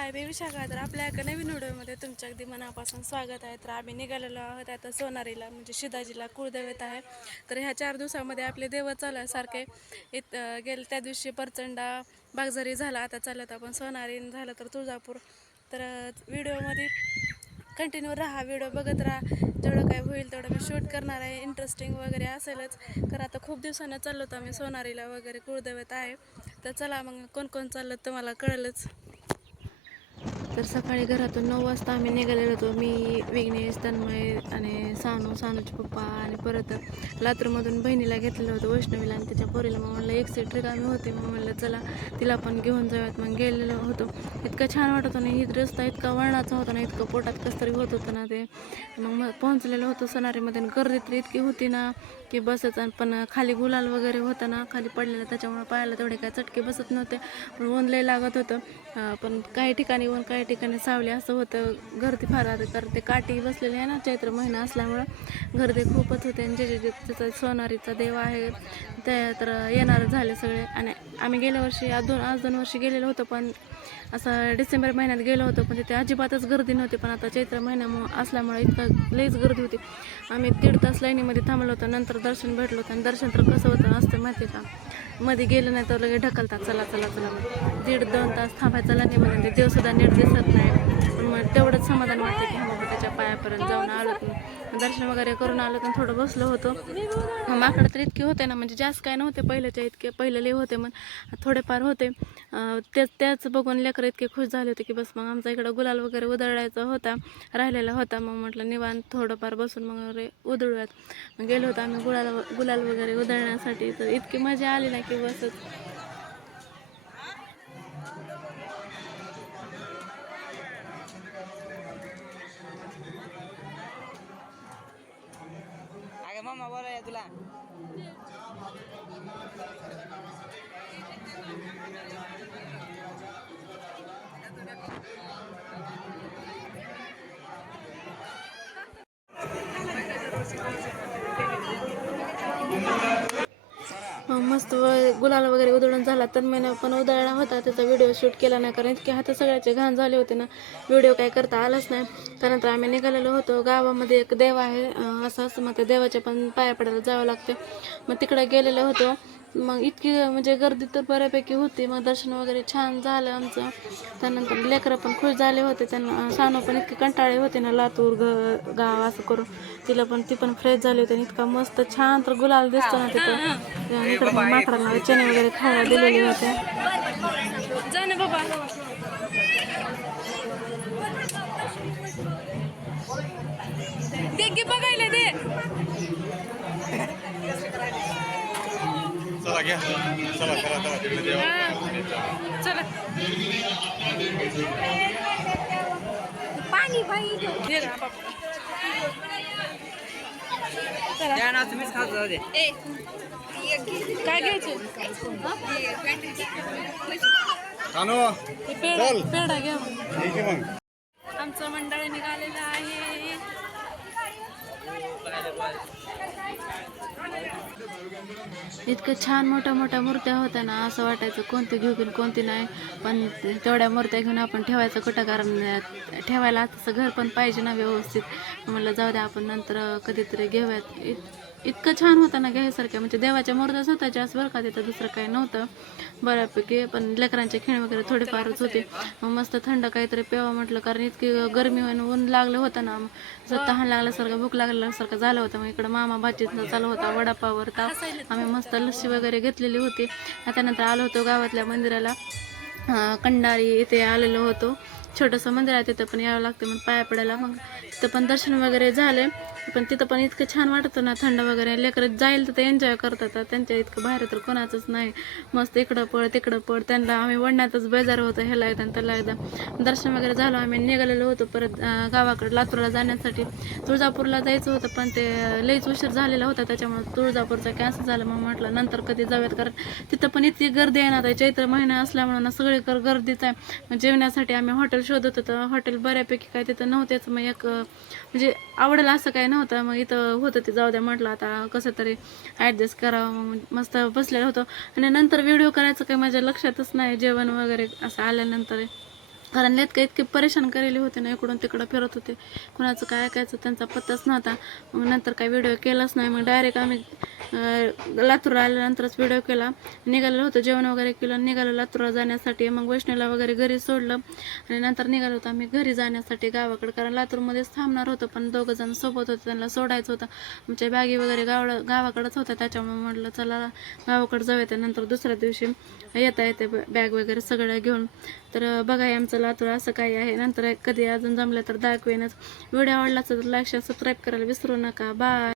हाय मी विशाखा. तर आपल्या एका नवीन व्हिडिओमध्ये तुमच्या अगदी मनापासून स्वागत आहे. तर आम्ही निघालेलो आहोत आता सोनारीला, म्हणजे शिदाजीला कुळदैवत आहे. तर ह्या 4 दिवसामध्ये आपले देव चालू आहे सारखे. गेले त्या दिवशी परचंडा बागझरी झाला, आता चालत आपण सोनारी, झालं तर तुळजापूर. तर व्हिडिओमध्ये कंटिन्यू राहा, व्हिडिओ बघत राहा. जेवढं काय होईल तेवढं मी शूट करणार आहे, इंटरेस्टिंग वगैरे असेलच. तर आता खूप दिवसानं चाललो होतो आम्ही सोनारीला वगैरे, कुळदैवत आहे. तर चला मग, कोण कोण चाललं तुम्हाला कळलंच. तर सकाळी घरातून 9 वाजता आम्ही निघालेलो होतो. मी, विघ्नेश, तन्मय आणि सानूचे पप्पा, आणि परत लातूरमधून बहिणीला घेतलेलं होतं वैष्णवीला आणि त्याच्या पोरीला. मग म्हणलं एक सीट रिकामी होती, मग म्हणलं चला तिला पण घेऊन जाऊयात. मग गेलेलो होतो. इतकं छान वाटत होतं ना, ही रस्ता इतका वळणाचा होता ना, इतकं पोटात कसं तरी होत होतं ना ते. मग पोहोचलेलो होतो सोनारीमध्ये. गर्दी तर इतकी होती ना की बसच. पण खाली गुलाल वगैरे होतं ना, खाली पडलेलं, त्याच्यामुळे पायाला तेवढे काय चटके बसत नव्हते. पण ऊन लय लागत होतं. पण काही ठिकाणी ऊन, काही ठिकाणी सावली असं होतं. गर्दी फार आली, कारण ते काठी बसलेली आहे ना, चैत्र महिना असल्यामुळं गर्दी खूपच होते. आणि जे त्याचा सोनारीचा देव आहे ते तर येणार झाले सगळे. आणि आम्ही गेल्या वर्षी आज 2 वर्षी गेलेलो होतो, पण असं डिसेंबर महिन्यात गेलो होतो, पण तिथे अजिबातच गर्दी नव्हती. पण आता चैत्र महिन्यामुळे असल्यामुळे इतकं लईच गर्दी होती. आम्ही 1.5 तास लाईनीमध्ये थांबलो होतो. नंतर दर्शन भेटलं होतं. आणि दर्शन तर कसं होतं असतं माहिती का, मध्ये गेलं नाही तर लगेच ढकलतात, चला चला चला. 1.5-2 तास थांबायचं लाईनीमध्ये, ते देवसुद्धा नीट दिसत नाही. पण मग तेवढंच समाधान वाटतं की बाबा त्याच्या पायापर्यंत जाऊन आलो. दर्शन वगैरे करून आलो, तर थोडं बसलो होतो. माकडं तर इतके होते ना, म्हणजे जास्त काय नव्हते पहिल्याच्या इतके, पहिले लय होते, मग थोडेफार होते. त्याच बघून लेकरं इतके खुश झाले होते की बस. मग आमचा इकडं गुलाल वगैरे उधळायचा होता, राहिलेला होता. मग म्हटलं निवांत थोडंफार बसून मग उधळूयात. मग गेलो होतो आम्ही गुलाल वगैरे उधळण्यासाठी. तर इतकी मजा आली ना की बसच. मामा बोला तुला. मस्त गुलाल वगैरे उधळून झाला. तर मैंने पण उधळला होता, त्याचा व्हिडिओ शूट केला नाही, कारण इतके हात सगळ्याचे घाण झाले होते ना, व्हिडिओ काय करता आलाच नाही. त्यानंतर आम्ही निघालेलो होतो. गावामध्ये एक देव आहे असं मग त्या देवाच्या पण पाया पडायला जावं लागते. मग तिकडे गेलेलो होतो. मग इतकी म्हणजे गर्दी तर बऱ्यापैकी होती. मग दर्शन वगैरे छान झालं आमचं. त्यानंतर लेकरं पण खुश झाले होते. त्यांना सानू पण इतके कंटाळे होते ना, लातूर गाव असं करून, ती पण फ्रेश झाली होती. आणि इतका मस्त छान तर गुलाल दिसतो ना तिथं. इकडं मग माकडांना चणे वगैरे खायला दिलेले होते. जा ना बाबा. दे बघायला दे. चला घ्या, चला चला चला तिकडे देवा. चला पाणी बाई दे ना बाबा. चला तुम्हीच खात जाऊ दे. काय घ्यायचे? कानो पेढा घ्या. ठीक आहे मग. आमचं मंडळ निघालेलं आहे. इतकं छान मोठ्या मोठ्या मूर्त्या होत्या ना, असं वाटायचं कोणती घेऊ की कोणती नाही. पण तेवढ्या मूर्त्या घेऊन आपण ठेवायचं कुठं, कारण ठेवायला तसं घर पण पाहिजे ना व्यवस्थित. म्हणलं जाऊ द्या, आपण नंतर कधीतरी घेऊयात. इतकं छान होतं ना घ्यायसारख्या, म्हणजे देवाच्या मूर्त्याच होत्या जास्त बरं का, तिथं दुसरं काही नव्हतं बऱ्यापैकी. पण लेकरांचे खेळ वगैरे थोडेफारच होते. मग मस्त थंड काहीतरी प्यावं म्हटलं, कारण इतकी गरमी होऊन ऊन लागलं होतं ना, तहान लागल्यासारखं, भूक लागल्यासारखं झालं होतं. मग इकडं मामा भाजीचा चालू होता, वडापाववरता. आम्ही मस्त लस्सी वगैरे घेतलेली होती. त्यानंतर आलो होतो गावातल्या मंदिराला, कंडारी इथे आलेलो होतो. छोटंसं मंदिर आहे, तिथं पण यावं लागतं मग पाया पडायला. मग तिथं पण दर्शन वगैरे झाले. पण तिथं पण इतकं छान वाटतं ना, थंड वगैरे. लेकरं जाईल तर ते एन्जॉय करतात, त्यांच्या इतकं बाहेर तर कोणाचंच नाही. मस्त इकडं पळ तिकडं पळ, त्यांना आम्ही वडण्यातच बेजार होतं, ह्याला एकदा त्याला एकदा. दर्शन वगैरे झालं. आम्ही निघालेलो होतो परत गावाकडे लातूरला जाण्यासाठी. तुळजापूरला जायचं होतं, पण ते लईच उशीर झालेला होता, त्याच्यामुळे तुळजापूरचा कॅन्सल झालं. मग म्हटलं नंतर कधी जाऊयात, कारण तिथं पण इतकी गर्दी येणार आहे. चैत्र महिना असल्यामुळे ना सगळीकडे गर्दीच आहे. मग जेवण्यासाठी आम्ही हॉटेल शोधत होतो. हॉटेल बऱ्यापैकी काय तिथं नव्हतेच. मग एक म्हणजे आवडेल असं काय नव्हतं. मग इथं होतं ते, जाऊ द्या म्हटलं आता कसं तरी ॲडजस्ट करावं. मग मस्त बसलेलं होतं. आणि नंतर व्हिडिओ करायचं काही माझ्या लक्षातच नाही, जेवण वगैरे असं आल्यानंतर. कारण इतके परेशान करेले होते ना, इकडून तिकडं फिरत होते, कुणाचं काय ऐकायचं त्यांचा पत्ताच नव्हता. मग नंतर काय व्हिडिओ केलाच नाही. मग डायरेक्ट आम्ही लातूरला आल्यानंतरच व्हिडिओ केला. निघालेलं होतं, जेवण वगैरे केलं, निघालो लातूरला जाण्यासाठी. मग वैष्णवीला वगैरे घरी सोडलं आणि नंतर निघालो होतो आम्ही घरी जाण्यासाठी गावाकडे, कारण लातूरमध्येच थांबणार होतं, पण दोघं जण सोबत होते, त्यांना सोडायचं होतं. आमच्या बॅगी वगैरे गावाकडंच होत्या, त्याच्यामुळे म्हटलं चला गावाकडे जाऊया. नंतर दुसऱ्या दिवशी येता येते बॅग वगैरे सगळं घेऊन. तर बघा आमचं लातूर असं काही आहे. नंतर कधी अजून जमलं तर दाखवेनच. व्हिडिओ आवडला तर लाईक शेअर सबस्क्राईब करायला विसरू नका. बाय.